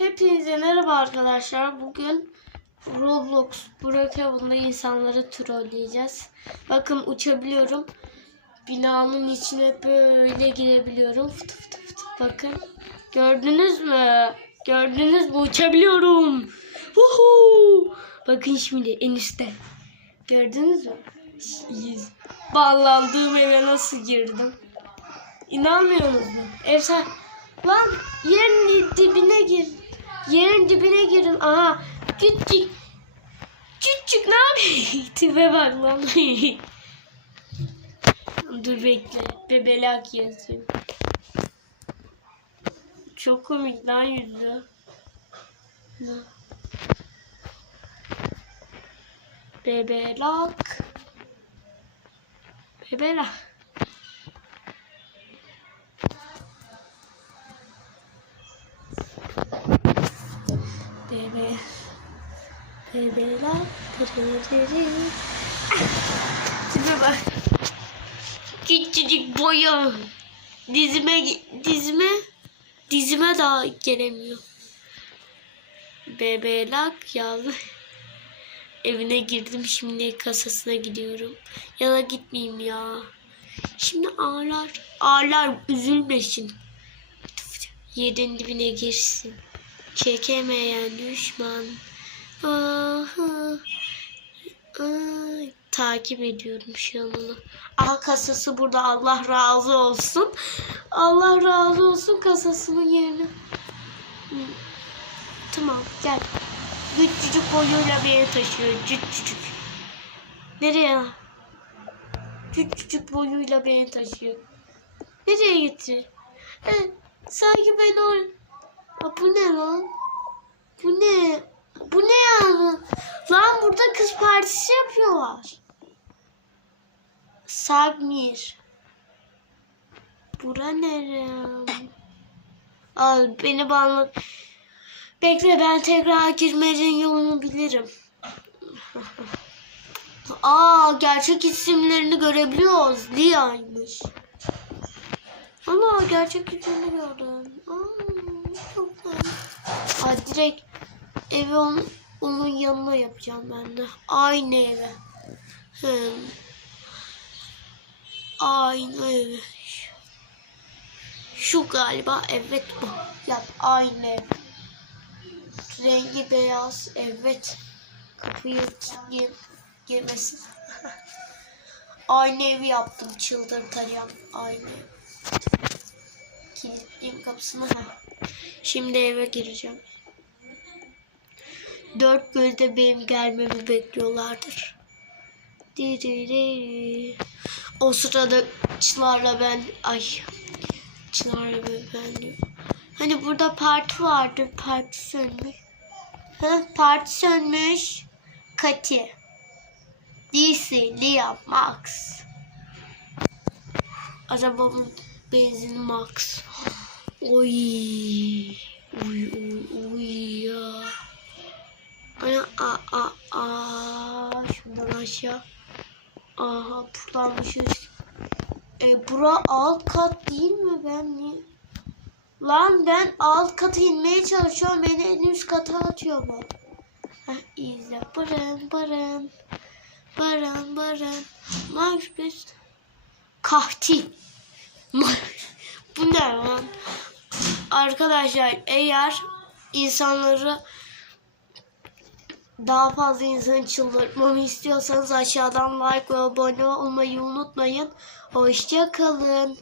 Hepinize merhaba arkadaşlar. Bugün Roblox Brookhaven'da insanları trolleyeceğiz. Bakın uçabiliyorum. Binanın içine böyle girebiliyorum. Fıtı fıtı fıtı. Bakın. Gördünüz mü? Gördünüz mü? Uçabiliyorum. Vuhu! Bakın şimdi en üstte. Gördünüz mü? Bağlandığım eve nasıl girdim? İnanmıyorsunuz mu? Ev sa- Lan yerin dibine gir. Yerin dibine girin. Aha. Küçük. Küçük ne yapayım? Tipe bak lan. Dur bekle. Bebelak yazıyor. Çok komik lan yüzü. Bebelak. Bebelak. Tırırırı. Tipe bak. Küçücük boyu. Dizime dizime dizime daha gelemiyor. Bebelak yavru. Evine girdim şimdi kasasına gidiyorum. Ya da gitmeyeyim ya. Şimdi ağlar. Ağlar üzülmesin. Yerin dibine girsin. Çekemeyen düşman. Takip ediyorum şu an onu. Aha kasası burada Allah razı olsun. Allah razı olsun kasasının yerine. Tamam gel. Küçücük boyuyla beni taşıyor. Küçücük. Nereye? Küçücük boyuyla beni taşıyor. Nereye gitti? E, sanki ben o... Aa, bu ne lan? Bu ne? Bu ne yani? Lan burada kız partisi yapıyorlar. Sagmir. Bura nere? Al beni banla. Bekle ben tekrar girmenin yolunu bilirim. Aa gerçek isimlerini görebiliyoruz. Lia'ymış. Ama gerçek yüzünü gördüm. Aa, çok güzel. Aa, direkt evi onun, onun yanına yapacağım ben de. Aynı eve. Hmm. Aynı evi. Şu galiba evet bu. Yap aynı ev. Rengi beyaz evet. Kapıyı kilitleyeyim. Girmesin. aynı evi yaptım çıldırtacağım. Aynı ev. Kilitleyeyim kapısını. Şimdi eve gireceğim. Dört gözle benim gelmemi bekliyorlardır. O sırada Çınar'la ben ay Çınar'la ben, diyorum. Hani burada parti vardı. Parti sönmüş. Ha, parti sönmüş. Kati. DC, Liam, Max. Arabamın benzini Max. Oy. Uy uy uy ya. Ana a a a şuradan aşağı. Aha buradanmışız. E bura alt kat değil mi ben niye? Lan ben alt kata inmeye çalışıyorum. Beni en üst kata atıyor bu. Heh izle. Barın barın. Barın barın. Marş biz. Kahti. Bu ne lan? Arkadaşlar eğer insanları daha fazla insanı çıldırtmamı istiyorsanız aşağıdan like ve abone olmayı unutmayın. Hoşça kalın.